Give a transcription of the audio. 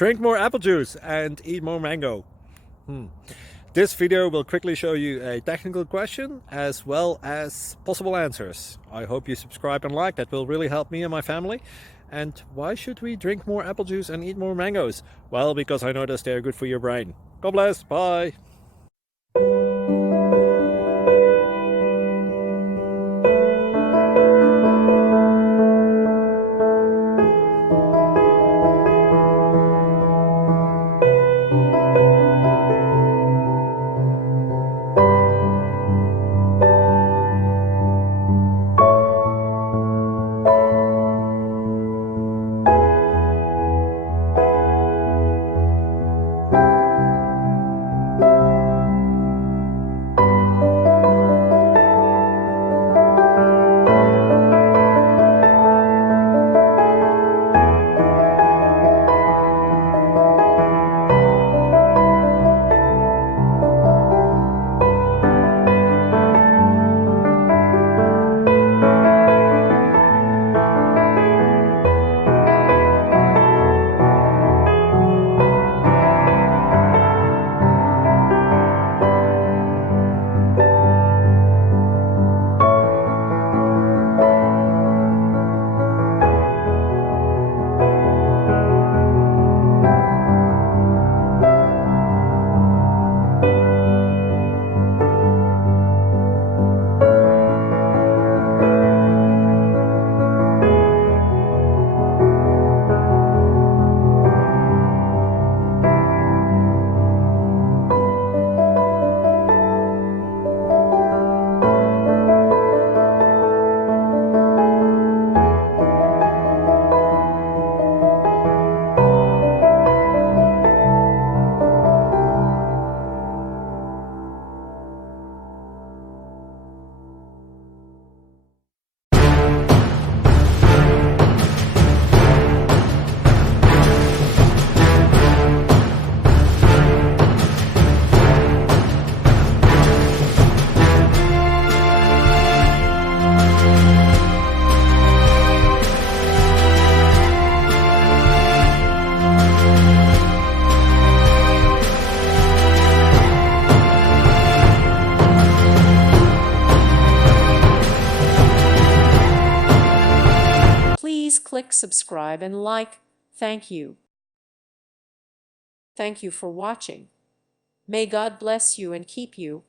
Drink more apple juice and eat more mango. This video will quickly show you a technical question as well as possible answers. I hope you subscribe and like, that will really help me and my family. And why should we drink more apple juice and eat more mangoes? Well, because I noticed they're good for your brain. God bless, bye! Please click subscribe and like. Thank you. Thank you for watching. May God bless you and keep you.